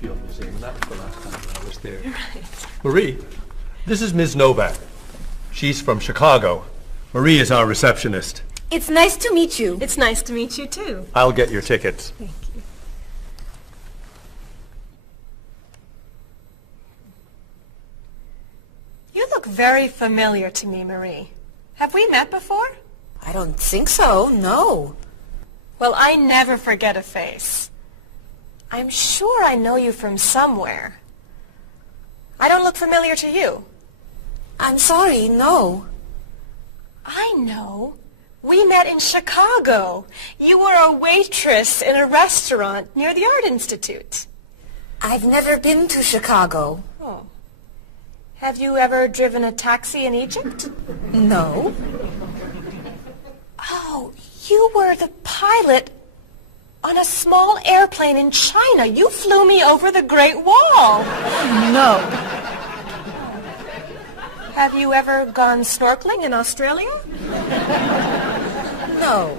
Field Museum, and that was the last time that I was there. Right. Marie, this is Ms. Novak. She's from Chicago. Marie is our receptionist. It's nice to meet you. It's nice to meet you, too. I'll get your tickets. Thank you. You look very familiar to me, Marie. Have we met before? I don't think so, no. Well, I never forget a face. I'm sure I know you from somewhere. I don't look familiar to you. I'm sorry, no. I know. We met in Chicago. You were a waitress in a restaurant near the Art Institute. I've never been to Chicago. Oh. Have you ever driven a taxi in Egypt? No. Oh, you were the pilot on a small airplane in China. You flew me over the Great Wall. No. Have you ever gone snorkeling in Australia? No.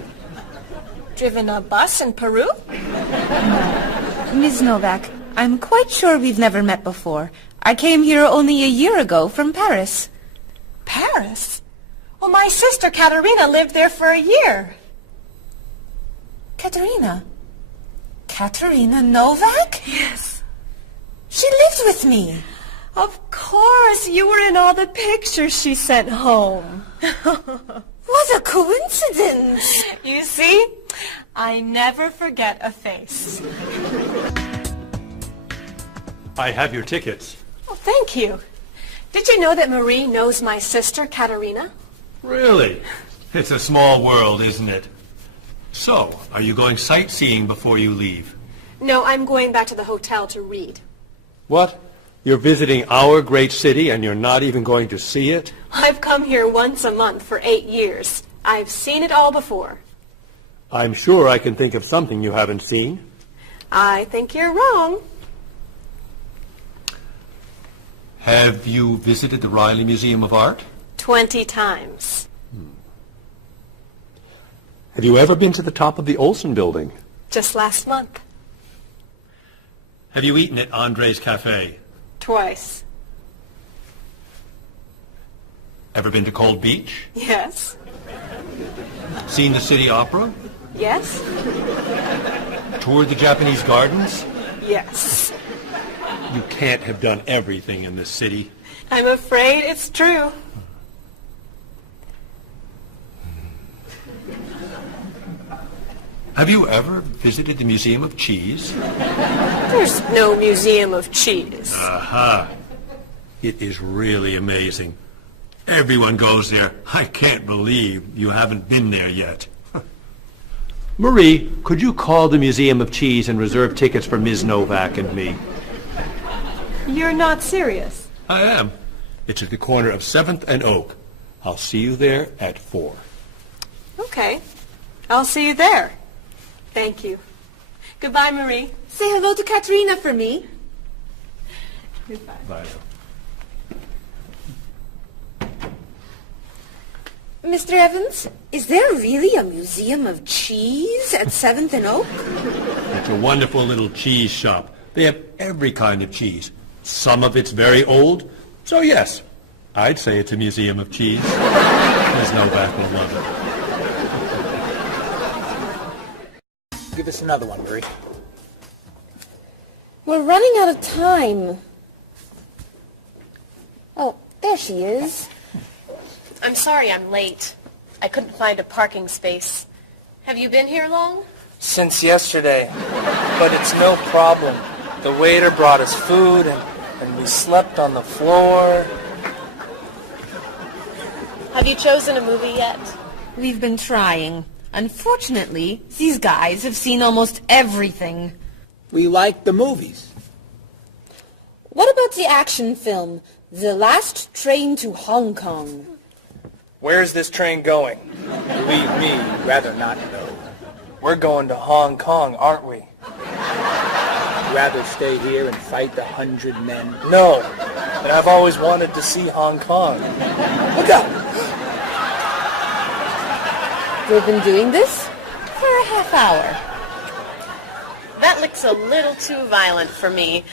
Driven a bus in Peru? Ms. Novak, I'm quite sure we've never met before. I came here only a year ago from Paris. Paris? Well, my sister Katerina lived there for a year. Katerina? Katerina Novak? Yes. She lives with me. Of course, you were in all the pictures she sent home. What a coincidence. You see, I never forget a face. I have your tickets. Oh, thank you. Did you know that Marie knows my sister Katerina? Really? It's a small world, isn't it? So, are you going sightseeing before you leave? No, I'm going back to the hotel to read. What? You're visiting our great city and you're not even going to see it? I've come here once a month for 8 years. I've seen it all before. I'm sure I can think of something you haven't seen. I think you're wrong. Have you visited the Riley Museum of Art? 20 times. Have you ever been to the top of the Olson Building? Just last month. Have you eaten at Andre's Cafe? Twice. Ever been to Cold Beach? Yes. Seen the City Opera? Yes. Toured the Japanese gardens? Yes. You can't have done everything in this city. I'm afraid it's true. Have you ever visited the Museum of Cheese? There's no museum of cheese. Aha. It is really amazing. Everyone goes there. I can't believe you haven't been there yet. Marie, could you call the Museum of Cheese and reserve tickets for Ms. Novak and me? You're not serious. I am. It's at the corner of 7th and Oak. I'll see you there at 4. Okay. I'll see you there. Thank you. Goodbye, Marie. Say hello to Katerina for me. Goodbye. Bye. Mr. Evans, is there really a museum of cheese at 7th and Oak? It's a wonderful little cheese shop. They have every kind of cheese. Some of it's very old. So yes, I'd say it's a museum of cheese. Ms. Novak will love it. Give us another one, Marie. We're running out of time. Oh, there she is. I'm sorry I'm late. I couldn't find a parking space. Have you been here long? Since yesterday. But it's no problem. The waiter brought us food and we slept on the floor. Have you chosen a movie yet? We've been trying. Unfortunately, these guys have seen almost everything. We like the movies. What about the action film, The Last Train to Hong Kong? Where's this train going? Believe me, you'd rather not know. We're going to Hong Kong, aren't we? Rather stay here and fight the 100 men? No, but I've always wanted to see Hong Kong. Look out! We've been doing this for a half hour. That Catholics a little too violent for me.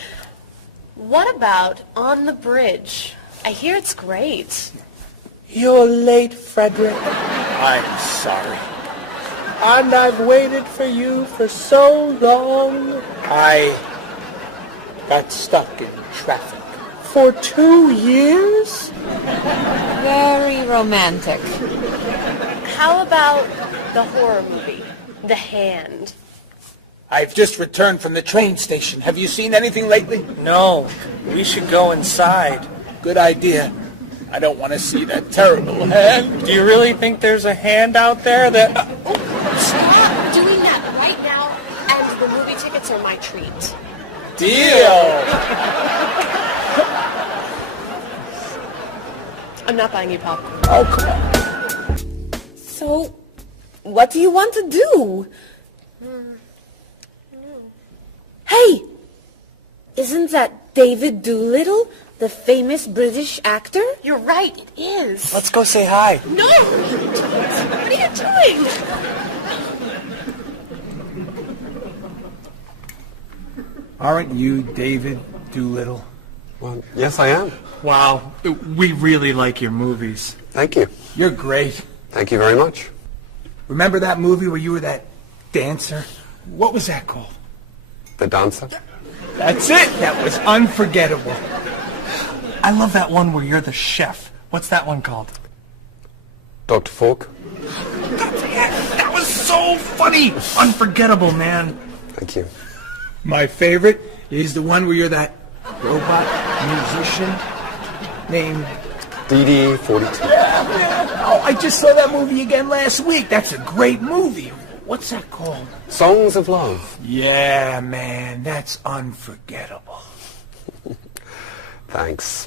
What about On the Bridge? I hear it's great. You're late, Frederick. I'm sorry. And I've waited for you for so long. I got stuck in traffic for 2 years. Very romantic. How about the horror movie, The Hand? I've just returned from the train station. Have you seen anything lately? No. We should go inside. Good idea. I don't want to see that terrible hand. Do you really think there's a hand out there that... Stop doing that right now, and the movie tickets are my treat. Deal! I'm not buying you popcorn. Oh, come on. So, what do you want to do? Hey! Isn't that David Doolittle, the famous British actor? You're right, it is. Let's go say hi. No! What are you doing? Aren't you David Doolittle? Well, yes, I am. Wow, we really like your movies. Thank you. You're great. Thank you very much. Remember that movie where you were that dancer? What was that called? The Dancer? That's it. That was unforgettable. I love that one where you're the chef. What's that one called? Dr. Falk? That's it. That was so funny. Unforgettable, man. Thank you. My favorite is the one where you're that robot musician named... DD-42. Yeah. Oh, I just saw that movie again last week. That's a great movie. What's that called? Songs of Love. Yeah, man. That's unforgettable. Thanks.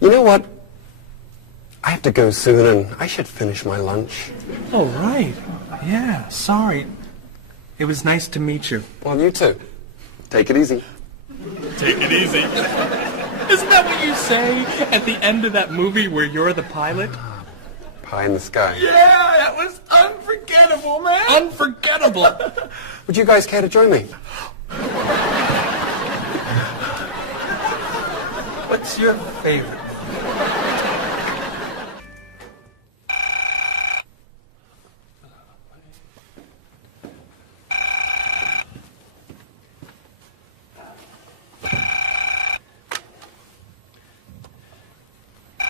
You know what? I have to go soon, and I should finish my lunch. Oh, right. Yeah, sorry. It was nice to meet you. Well, you too. Take it easy. Take it easy. Isn't that what you say at the end of that movie where you're the pilot? Pie in the sky. Yeah, that was unforgettable, man. Unforgettable. Would you guys care to join me? What's your favorite?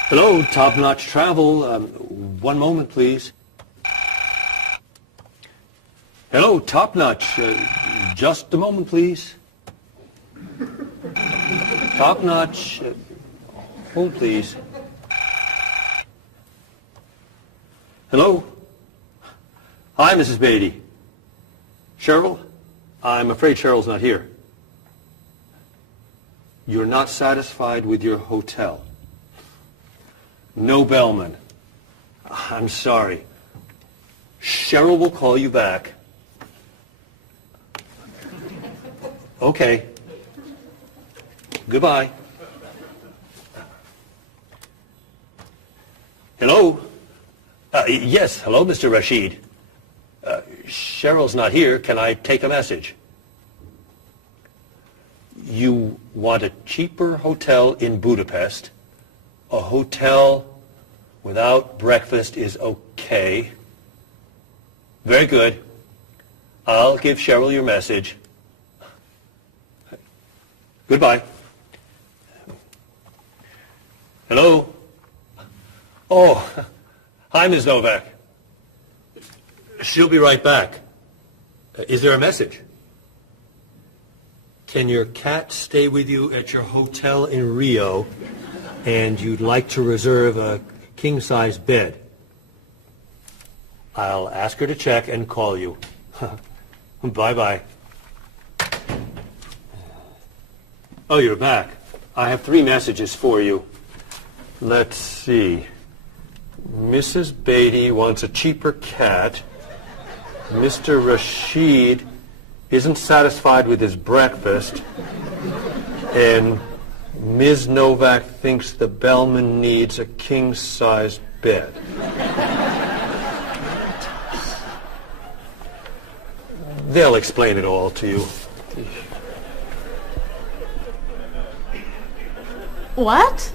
Hello, Top Notch Travel. One moment, please. Hello, Top Notch. Just a moment, please. Top Notch. Hold, please. Hello? Hi, Mrs. Beatty. Cheryl? I'm afraid Cheryl's not here. You're not satisfied with your hotel? No bellman. I'm sorry. Cheryl will call you back. Okay. Goodbye. Hello? Yes, hello, Mr. Rashid. Cheryl's not here. Can I take a message? You want a cheaper hotel in Budapest? A hotel without breakfast is okay. Very good. I'll give Cheryl your message. Goodbye. Hello? Oh, hi, Ms. Novak. She'll be right back. Is there a message? Can your cat stay with you at your hotel in Rio, and you'd like to reserve a king-size bed? I'll ask her to check and call you. Bye-bye. Oh, you're back. I have 3 messages for you. Let's see. Mrs. Beatty wants a cheaper cat. Mr. Rashid isn't satisfied with his breakfast. And Ms. Novak thinks the bellman needs a king-sized bed. They'll explain it all to you. What?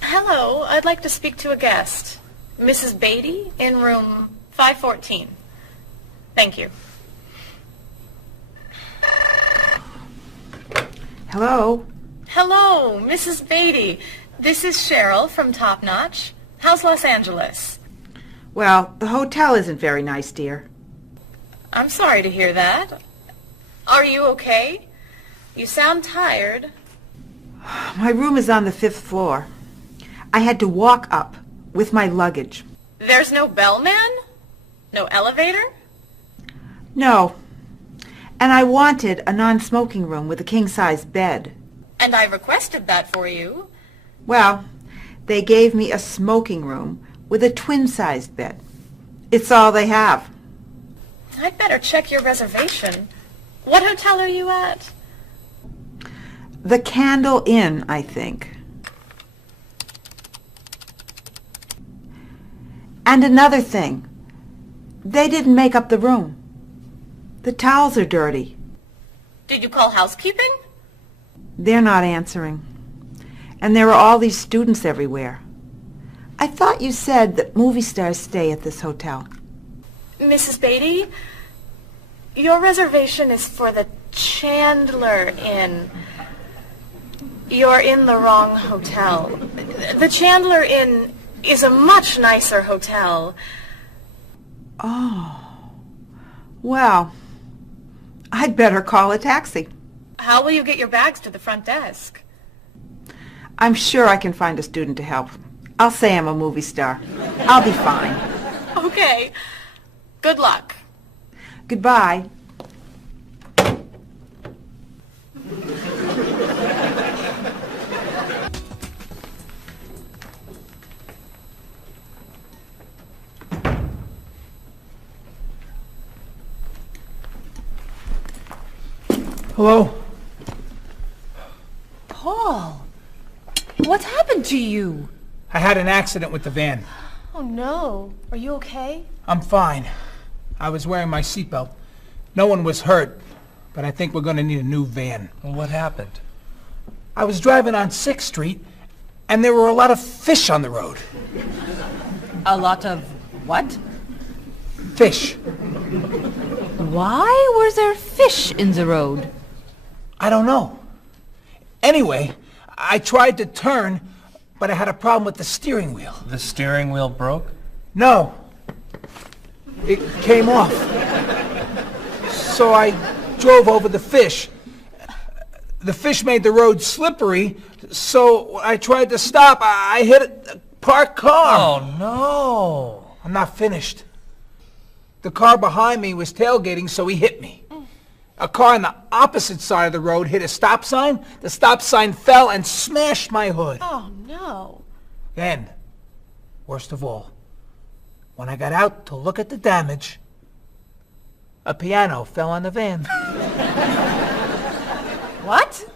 Hello, I'd like to speak to a guest. Mrs. Beatty in room 514. Thank you. Hello? Hello, Mrs. Beatty. This is Cheryl from Top Notch. How's Los Angeles? Well, the hotel isn't very nice, dear. I'm sorry to hear that. Are you okay? You sound tired. My room is on the 5th floor. I had to walk up with my luggage. There's no bellman? No elevator? No. And I wanted a non-smoking room with a king-size bed. And I requested that for you. Well, they gave me a smoking room with a twin-sized bed. It's all they have. I'd better check your reservation. What hotel are you at? The Candle Inn, I think. And another thing. They didn't make up the room. The towels are dirty. Did you call housekeeping? They're not answering. And there are all these students everywhere. I thought you said that movie stars stay at this hotel. Mrs. Beatty, your reservation is for the Chandler Inn. You're in the wrong hotel. The Chandler Inn is a much nicer hotel. Oh. Well, I'd better call a taxi. How will you get your bags to the front desk? I'm sure I can find a student to help. I'll say I'm a movie star. I'll be fine. Okay. Good luck. Goodbye. Hello? Paul, what's happened to you? I had an accident with the van. Oh, no. Are you okay? I'm fine. I was wearing my seatbelt. No one was hurt, but I think we're going to need a new van. What happened? I was driving on 6th Street, and there were a lot of fish on the road. A lot of what? Fish. Why were there fish in the road? I don't know. Anyway, I tried to turn, but I had a problem with the steering wheel. The steering wheel broke? No. It came off. So I drove over the fish. The fish made the road slippery, so I tried to stop. I hit a parked car. Oh, no. I'm not finished. The car behind me was tailgating, so he hit me. A car on the opposite side of the road hit a stop sign. The stop sign fell and smashed my hood. Oh, no. Then, worst of all, when I got out to look at the damage, a piano fell on the van. What?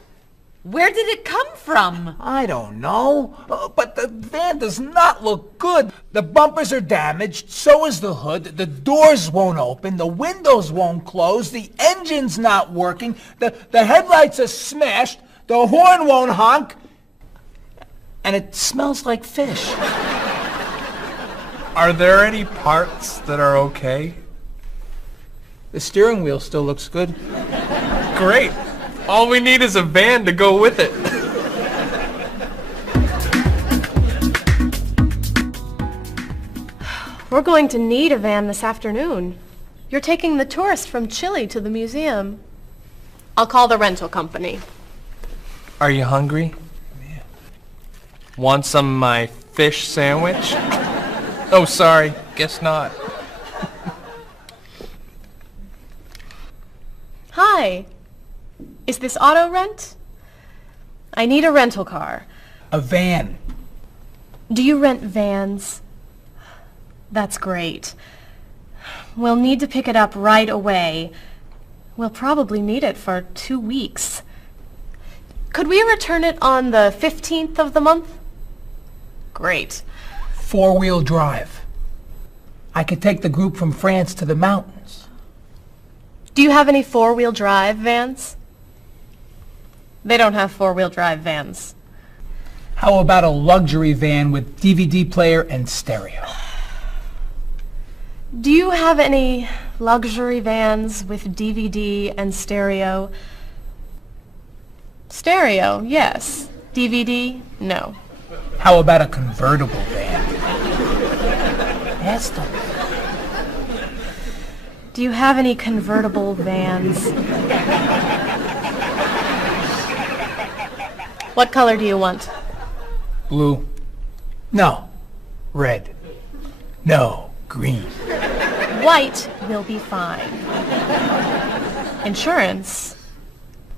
Where did it come from? I don't know, but the van does not look good. The bumpers are damaged, so is the hood, the doors won't open, the windows won't close, the engine's not working, the headlights are smashed, the horn won't honk, and it smells like fish. Are there any parts that are okay? The steering wheel still looks good. Great. All we need is a van to go with it. We're going to need a van this afternoon. You're taking the tourist from Chile to the museum. I'll call the rental company. Are you hungry? Yeah. Want some of my fish sandwich? Oh, sorry. Guess not. Hi. Is this auto rent? I need a rental car. A van. Do you rent vans? That's great. We'll need to pick it up right away. We'll probably need it for 2 weeks. Could we return it on the 15th of the month? Great. 4-wheel drive. I could take the group from France to the mountains. Do you have any four-wheel drive vans? They don't have four-wheel drive vans. How about a luxury van with DVD player and stereo? Do you have any luxury vans with DVD and stereo? Stereo, yes. DVD, no. How about a convertible van? Yes, Do you have any convertible vans? What color do you want? blue. No, red. No, green. White will be fine. Insurance?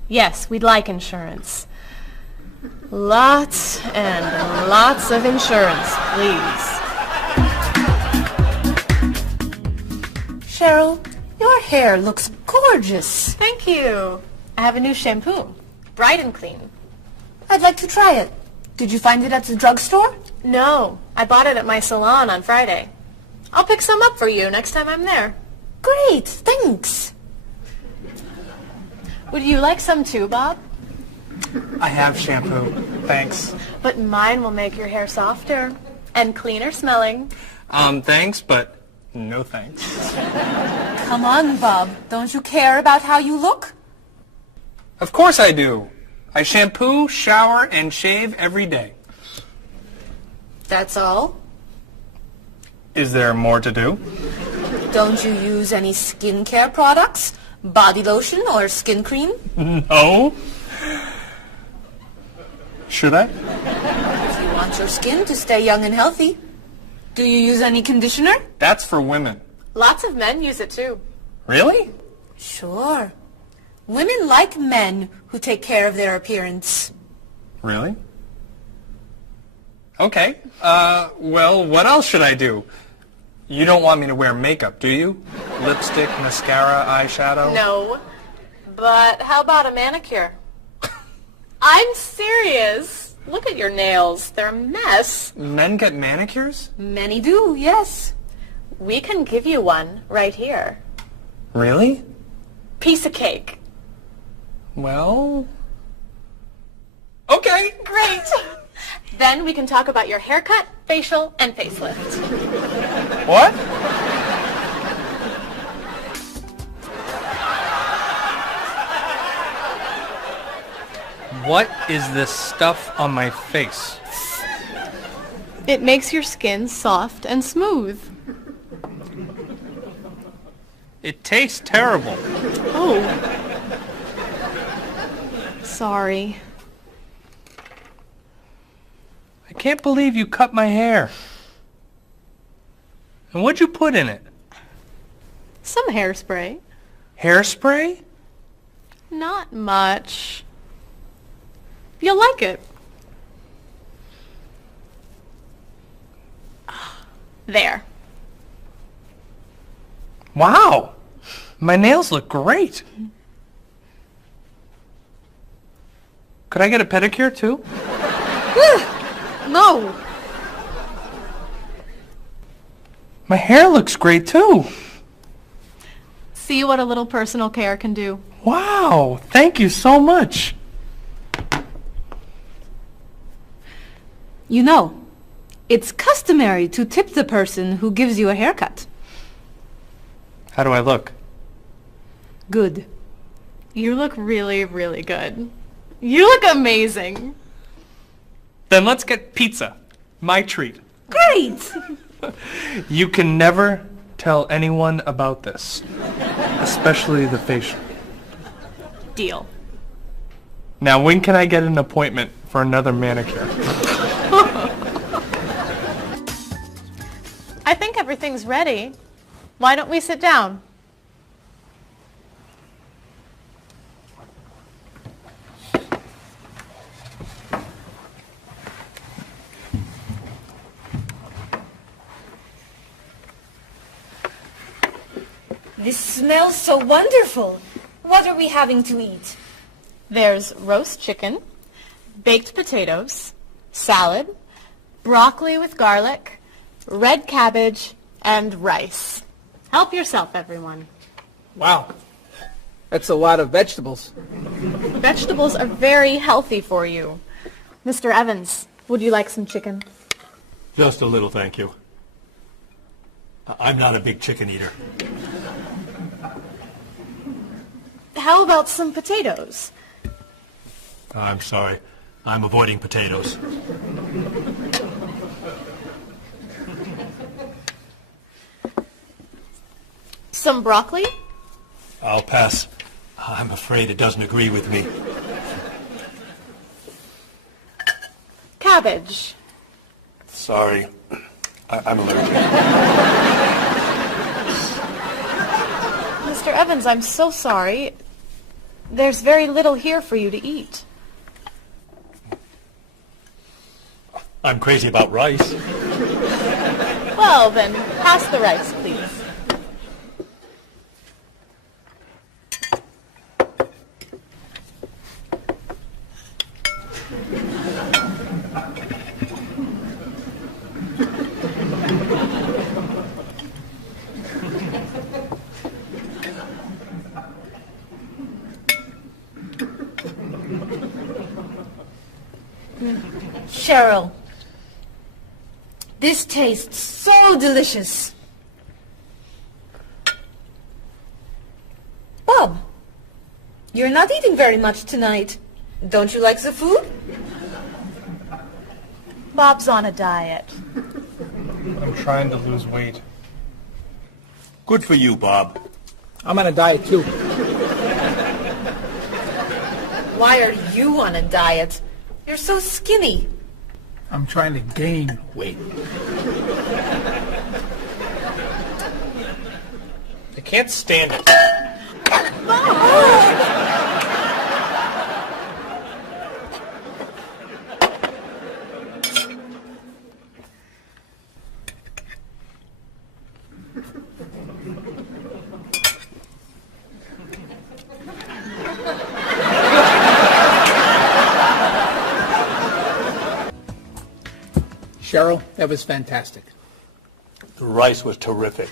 Yes, we'd like insurance. Lots and lots of insurance, please. Cheryl, your hair looks gorgeous. Thank you. I have a new shampoo. Bright and clean. I'd like to try it. Did you find it at the drugstore? No, I bought it at my salon on Friday. I'll pick some up for you next time I'm there. Great, thanks. Would you like some too, Bob? I have shampoo. Thanks. But mine will make your hair softer and cleaner smelling. Thanks, but no thanks. Come on, Bob. Don't you care about how you look? Of course I do. I shampoo, shower, and shave every day. That's all? Is there more to do? Don't you use any skincare products? Body lotion or skin cream? No. Should I? If you want your skin to stay young and healthy. Do you use any conditioner? That's for women. Lots of men use it too. Really? Sure. Women like men who take care of their appearance. Really? Okay. Well, what else should I do? You don't want me to wear makeup, do you? Lipstick, mascara, eyeshadow? No. But how about a manicure? I'm serious. Look at your nails. They're a mess. Men get manicures? Many do, yes. We can give you one right here. Really? Piece of cake. Well... Okay. Great. Then we can talk about your haircut, facial, and facelift. What? What is this stuff on my face? It makes your skin soft and smooth. It tastes terrible. Oh. Sorry. I can't believe you cut my hair. And what'd you put in it? Some hairspray. Hairspray? Not much. You'll like it. There. Wow! My nails look great. Could I get a pedicure too? No. My hair looks great too. See what a little personal care can do. Wow! Thank you so much. You know, it's customary to tip the person who gives you a haircut. How do I look? Good. You look really, really good. You look amazing. Then let's get pizza. My treat. Great! You can never tell anyone about this. Especially the facial. Deal. Now when can I get an appointment for another manicure? I think everything's ready. Why don't we sit down? This smells so wonderful. What are we having to eat? There's roast chicken, baked potatoes, salad, broccoli with garlic, red cabbage, and rice. Help yourself, everyone. Wow. That's a lot of vegetables. Vegetables are very healthy for you. Mr. Evans, would you like some chicken? Just a little, thank you. I'm not a big chicken eater. How about some potatoes? I'm sorry. I'm avoiding potatoes. Some broccoli? I'll pass. I'm afraid it doesn't agree with me. Cabbage? Sorry. I'm allergic. Mr. Evans, I'm so sorry. There's very little here for you to eat. I'm crazy about rice. Well, then, pass the rice, please. Cheryl, this tastes so delicious. Bob, you're not eating very much tonight. Don't you like the food? Bob's on a diet. I'm trying to lose weight. Good for you, Bob. I'm on a diet, too. Why are you on a diet? You're so skinny. I'm trying to gain weight. I can't stand it. Cheryl, that was fantastic. The rice was terrific.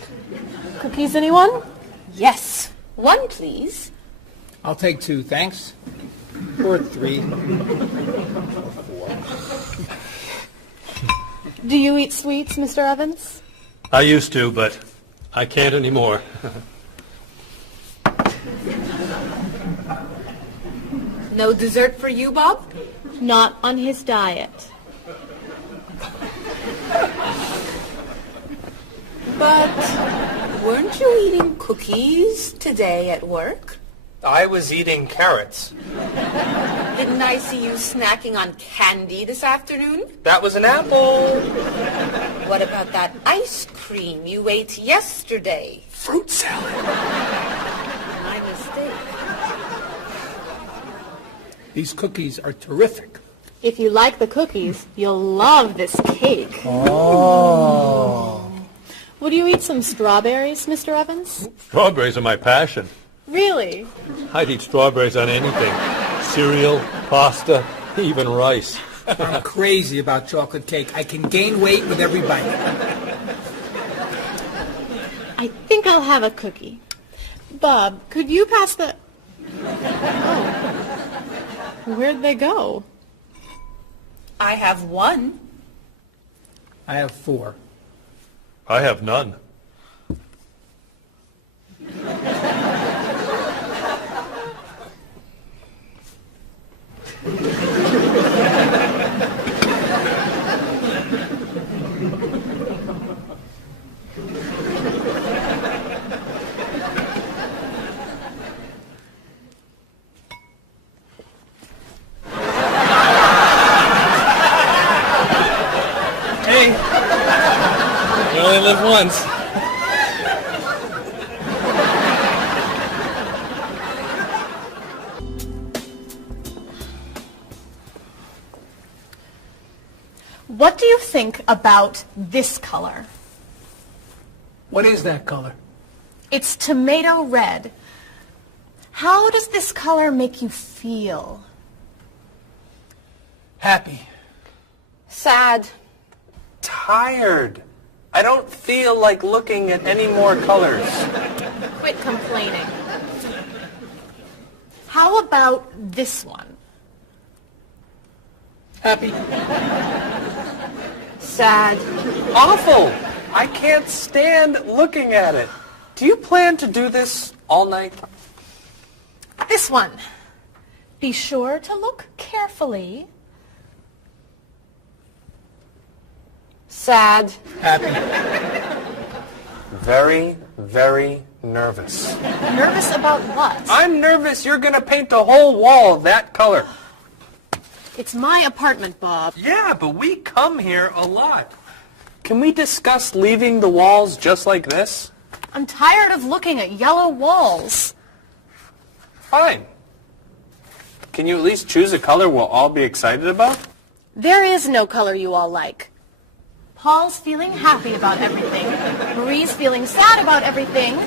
Cookies, anyone? Yes. One, please. I'll take 2, thanks. Or 3. Do you eat sweets, Mr. Evans? I used to, but I can't anymore. No dessert for you, Bob? Not on his diet. But weren't you eating cookies today at work? I was eating carrots. Didn't I see you snacking on candy this afternoon? That was an apple. What about that ice cream you ate yesterday? Fruit salad. My mistake. These cookies are terrific. If you like the cookies, you'll love this cake. Oh. Would you eat some strawberries, Mr. Evans? Strawberries are my passion. Really? I'd eat strawberries on anything. Cereal, pasta, even rice. I'm crazy about chocolate cake. I can gain weight with every bite. I think I'll have a cookie. Bob, could you pass the... Oh. Where'd they go? I have 1. I have 4. I have none. Hey, you only live once. What do you think about this color? What is that color? It's tomato red. How does this color make you feel? Happy. Sad. Tired. I don't feel like looking at any more colors. Quit complaining. How about this one? Happy. Sad. Awful. I can't stand looking at it. Do you plan to do this all night? This one. Be sure to look carefully. Sad. Happy. Very, very nervous. Nervous about what? I'm nervous you're going to paint the whole wall that color. It's my apartment, Bob. Yeah, but we come here a lot. Can we discuss leaving the walls just like this? I'm tired of looking at yellow walls. Fine. Can you at least choose a color we'll all be excited about? There is no color you all like. Paul's feeling happy about everything. Marie's feeling sad about everything.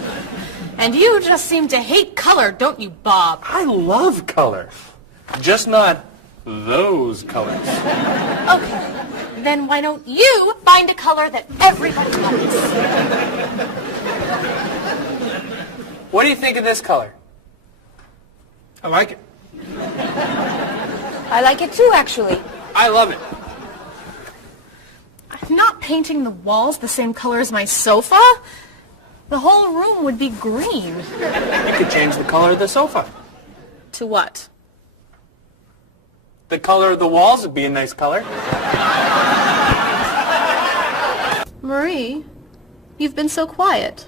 And you just seem to hate color, don't you, Bob? I love color. Just not those colors. Okay. Then why don't you find a color that everybody likes? What do you think of this color? I like it. I like it too, actually. I love it. I'm not painting the walls the same color as my sofa. The whole room would be green. You could change the color of the sofa. To what? The color of the walls would be a nice color. Marie, you've been so quiet.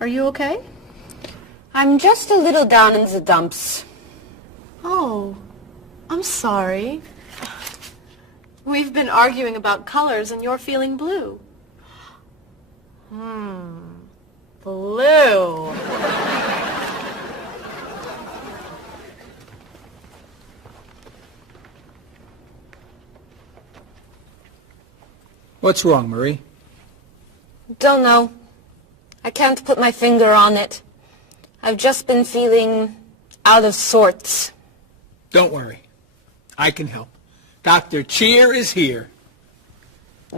Are you okay? I'm just a little down in the dumps. Oh, I'm sorry. We've been arguing about colors and you're feeling blue. Blue. What's wrong, Marie? Don't know. I can't put my finger on it. I've just been feeling out of sorts. Don't worry. I can help. Dr. Cheer is here.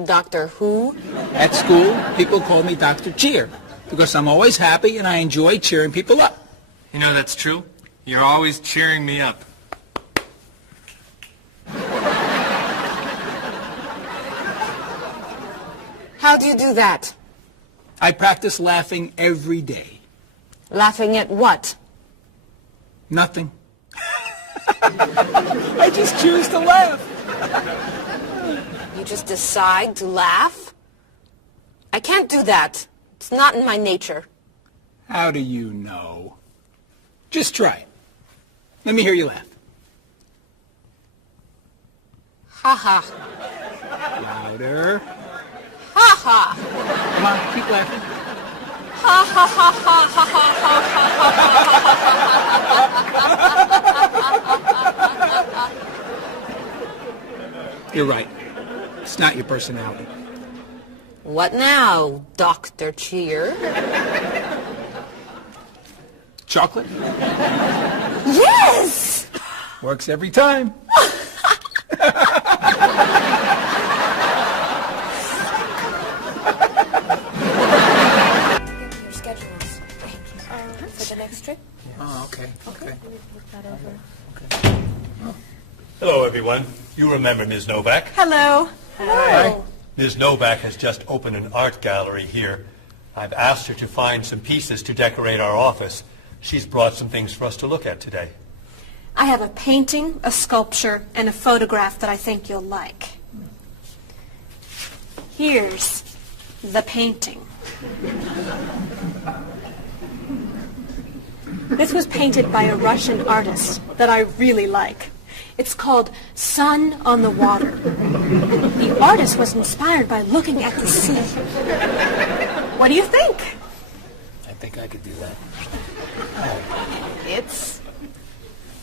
Doctor who? At school, people call me Dr. Cheer because I'm always happy and I enjoy cheering people up. You know that's true. You're always cheering me up. How do you do that? I practice laughing every day. Laughing at what? Nothing. I just choose to laugh. You just decide to laugh? I can't do that. It's not in my nature. How do you know? Just try it. Let me hear you laugh. Ha ha. Louder. Ha ha. Come on, keep laughing. Ha ha ha ha ha ha ha. You're right. It's not your personality. What now, Dr. Cheer? Chocolate? Yes! Works every time. Your schedules for the next trip. Oh, okay. Okay. Hello, everyone. You remember Ms. Novak? Hello. Hi. Ms. Novak has just opened an art gallery here. I've asked her to find some pieces to decorate our office. She's brought some things for us to look at today. I have a painting, a sculpture, and a photograph that I think you'll like. Here's the painting. This was painted by a Russian artist that I really like. It's called Sun on the Water. The artist was inspired by looking at the sea. What do you think? I think I could do that. It's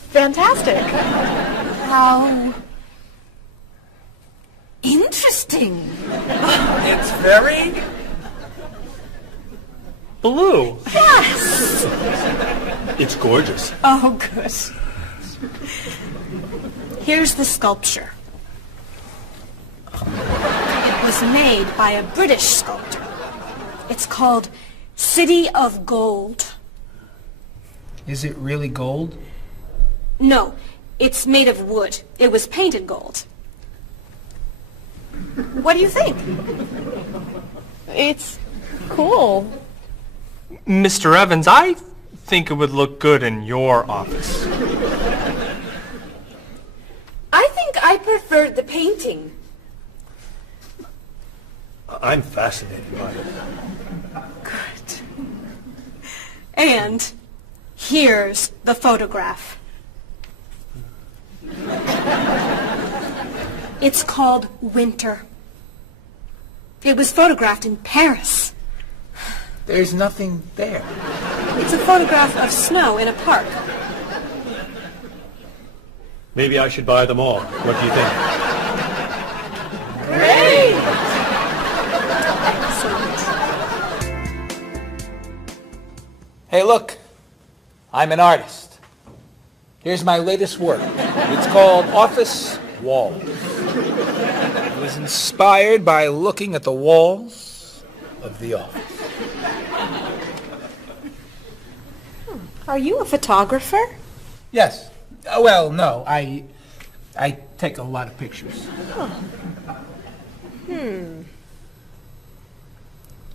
fantastic. How interesting. It's very blue. Yes. It's gorgeous. Oh, good. Here's the sculpture. It was made by a British sculptor. It's called City of Gold. Is it really gold? No, it's made of wood. It was painted gold. What do you think? It's cool. Mr. Evans, I think it would look good in your office. I think I preferred the painting. I'm fascinated by it. Good. And here's the photograph. It's called Winter. It was photographed in Paris. There's nothing there. It's a photograph of snow in a park. Maybe I should buy them all. What do you think? Great! Hey, look. I'm an artist. Here's my latest work. It's called Office Walls. It was inspired by looking at the walls of the office. Are you a photographer? Yes. Well, no. I take a lot of pictures.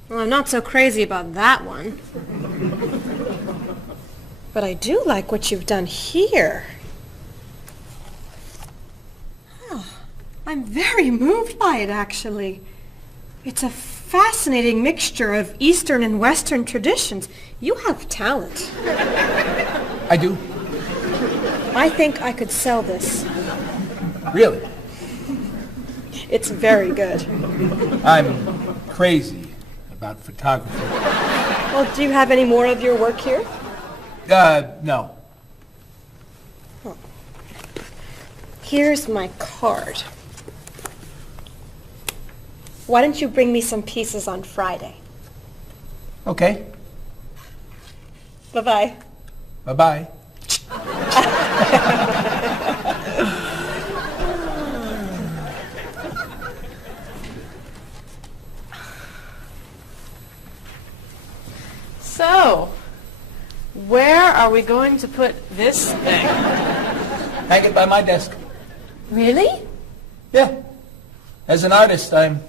Well, I'm not so crazy about that one. But I do like what you've done here. Oh, I'm very moved by it, actually. It's a fascinating mixture of Eastern and Western traditions. You have talent. I do. I think I could sell this. Really? It's very good. I'm crazy about photography. Well, do you have any more of your work here? No. Here's my card. Why don't you bring me some pieces on Friday? Okay. Bye-bye. Bye-bye. So, where are we going to put this thing? Hang it by my desk. Really? Yeah. As an artist, I'm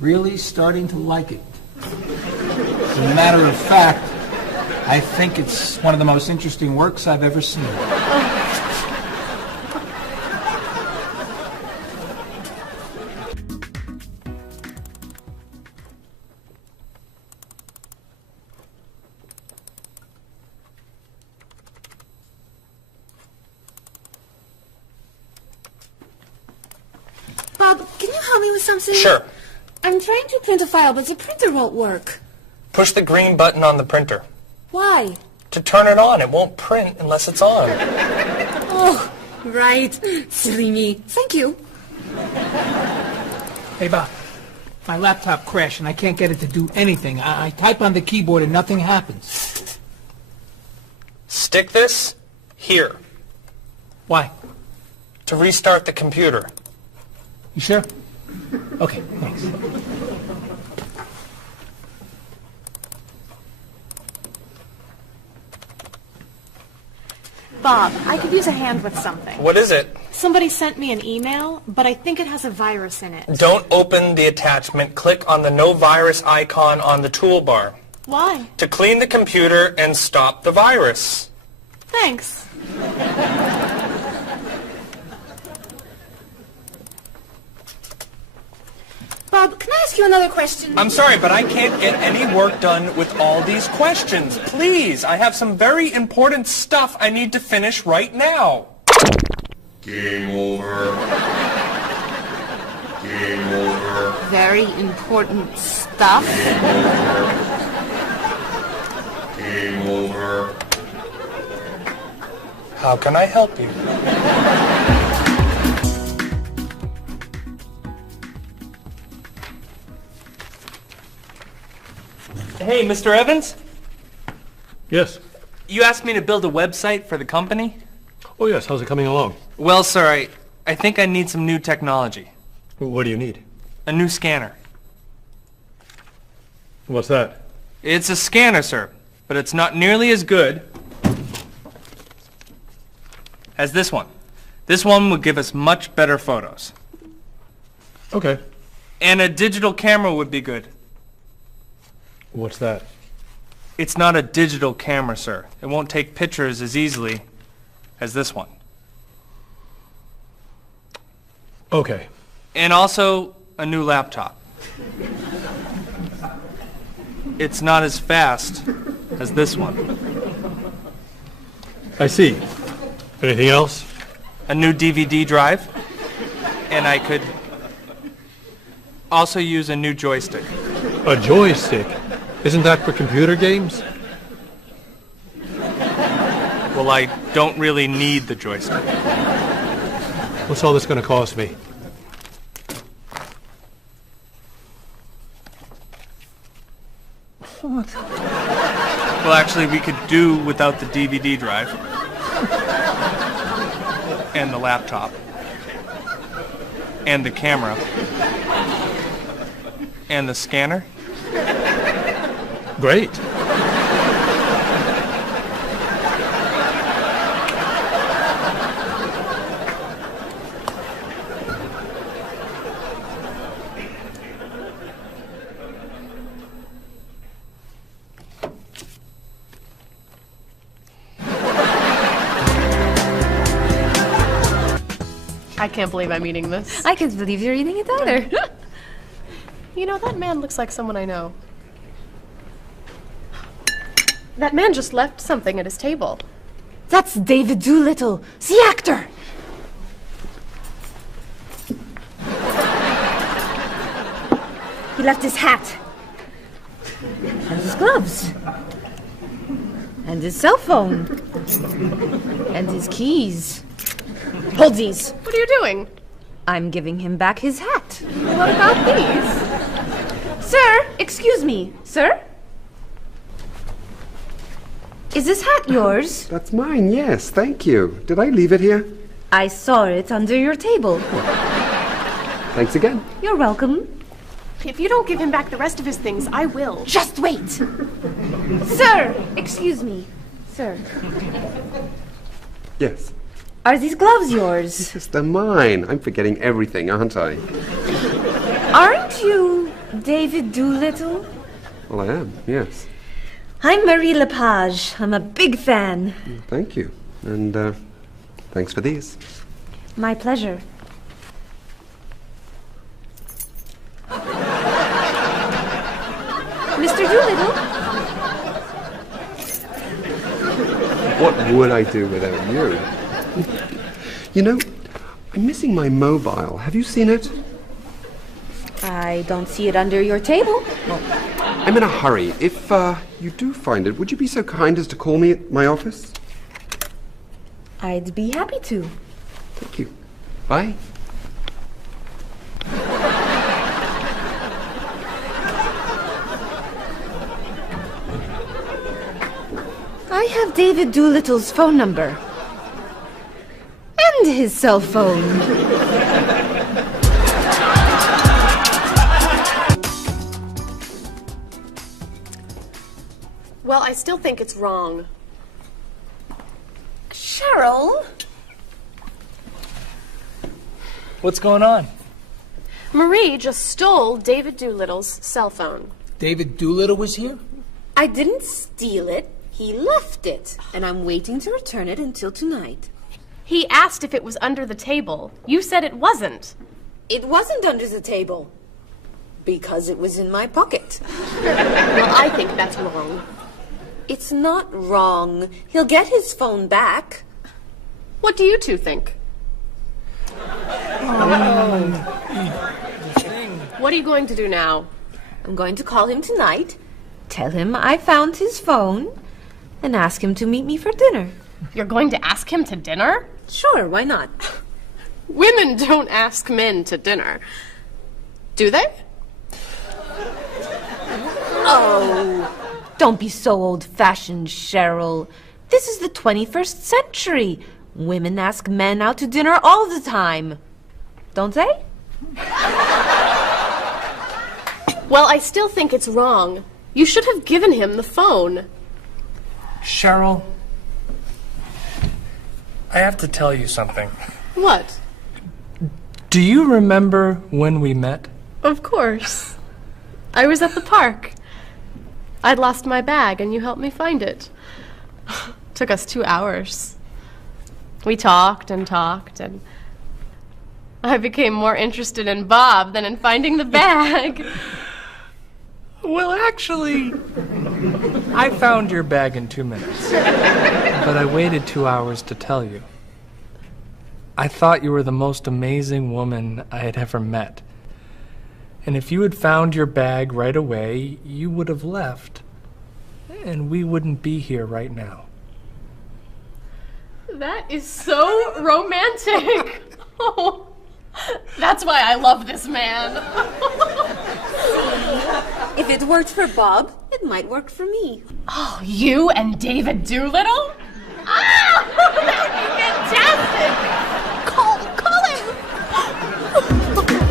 really starting to like it. As a matter of fact, I think it's one of the most interesting works I've ever seen. Bob, can you help me with something? Sure. I'm trying to print a file, but the printer won't work. Push the green button on the printer. Why? To turn it on, it won't print unless it's on. Oh, right. Silly me. Thank you. Hey, Bob. My laptop crashed and I can't get it to do anything. I type on the keyboard and nothing happens. Stick this here Why? to restart the computer. You sure? Okay, thanks. Bob, I could use a hand with something. What is it? Somebody sent me an email, but I think it has a virus in it. Don't open the attachment. Click on the no virus icon on the toolbar Why? to clean the computer and stop the virus. Thanks. Bob, can I ask you another question? I'm sorry, but I can't get any work done with all these questions. Please, I have some very important stuff I need to finish right now. Game over. Game over. Very important stuff. Game over. How can I help you? Hey, Mr. Evans? Yes. You asked me to build a website for the company? Oh, yes. How's it coming along? Well, sir, I think I need some new technology. What do you need? A new scanner. What's that? It's a scanner, sir, but it's not nearly as good as this one. This one would give us much better photos. Okay. And a digital camera would be good. What's that? It's not a digital camera, sir. It won't take pictures as easily as this one. Okay. And also a new laptop. It's not as fast as this one. I see. Anything else? A new DVD drive. And I could also use a new joystick. A joystick? Isn't that for computer games? Well, I don't really need the joystick. What's all this going to cost me? Well, actually, we could do without the DVD drive. And the laptop. And the camera. And the scanner. Great. I can't believe I'm eating this. I can't believe you're eating it either. You know, that man looks like someone I know. That man just left something at his table. That's David Doolittle, the actor. He left his hat. And his gloves. And his cell phone. And his keys. Hold these. What are you doing? I'm giving him back his hat. What about these? Sir, excuse me. Sir? Is this hat yours? That's mine, yes, thank you. Did I leave it here? I saw it under your table. Thanks again. You're welcome. If you don't give him back the rest of his things, I will. Just wait. Sir, excuse me. Sir, Yes. are these gloves yours? Yes, they're mine. I'm forgetting everything, aren't I? Aren't you David Doolittle? Well, I am, yes. I'm Marie Lepage. I'm a big fan. Thank you. And, thanks for these. My pleasure. Mr. Doolittle? What would I do without you? You know, I'm missing my mobile. Have you seen it? I don't see it under your table. I'm in a hurry. If, you do find it, would you be so kind as to call me at my office? I'd be happy to. Thank you. Bye. I have David Doolittle's phone number. And his cell phone. Well, I still think it's wrong. Cheryl? What's going on? Marie just stole David Doolittle's cell phone. David Doolittle was here? I didn't steal it. He left it. And I'm waiting to return it until tonight. He asked if it was under the table. You said it wasn't. It wasn't under the table. Because it was in my pocket. Well, I think that's wrong. It's not wrong. He'll get his phone back. What do you two think? What are you going to do now? I'm going to call him tonight. Tell him I found his phone and ask him to meet me for dinner. You're going to ask him to dinner? Sure, why not? Women don't ask men to dinner. Do they? Oh, don't be so old-fashioned, Cheryl. This is the 21st century. Women ask men out to dinner all the time. Don't they? Well, I still think it's wrong. You should have given him the phone. Cheryl, I have to tell you something. What? Do you remember when we met? Of course. I was at the park. I'd lost my bag and you helped me find it. Took us 2 hours. We talked and talked, and I became more interested in Bob than in finding the bag. Well, actually, I found your bag in 2 minutes. But I waited 2 hours to tell you. I thought you were the most amazing woman I had ever met. And if you had found your bag right away, you would have left. And we wouldn't be here right now. That is so romantic. Oh, that's why I love this man. If it worked for Bob, it might work for me. Oh, you and David Doolittle? Ah, that would be fantastic. Call him.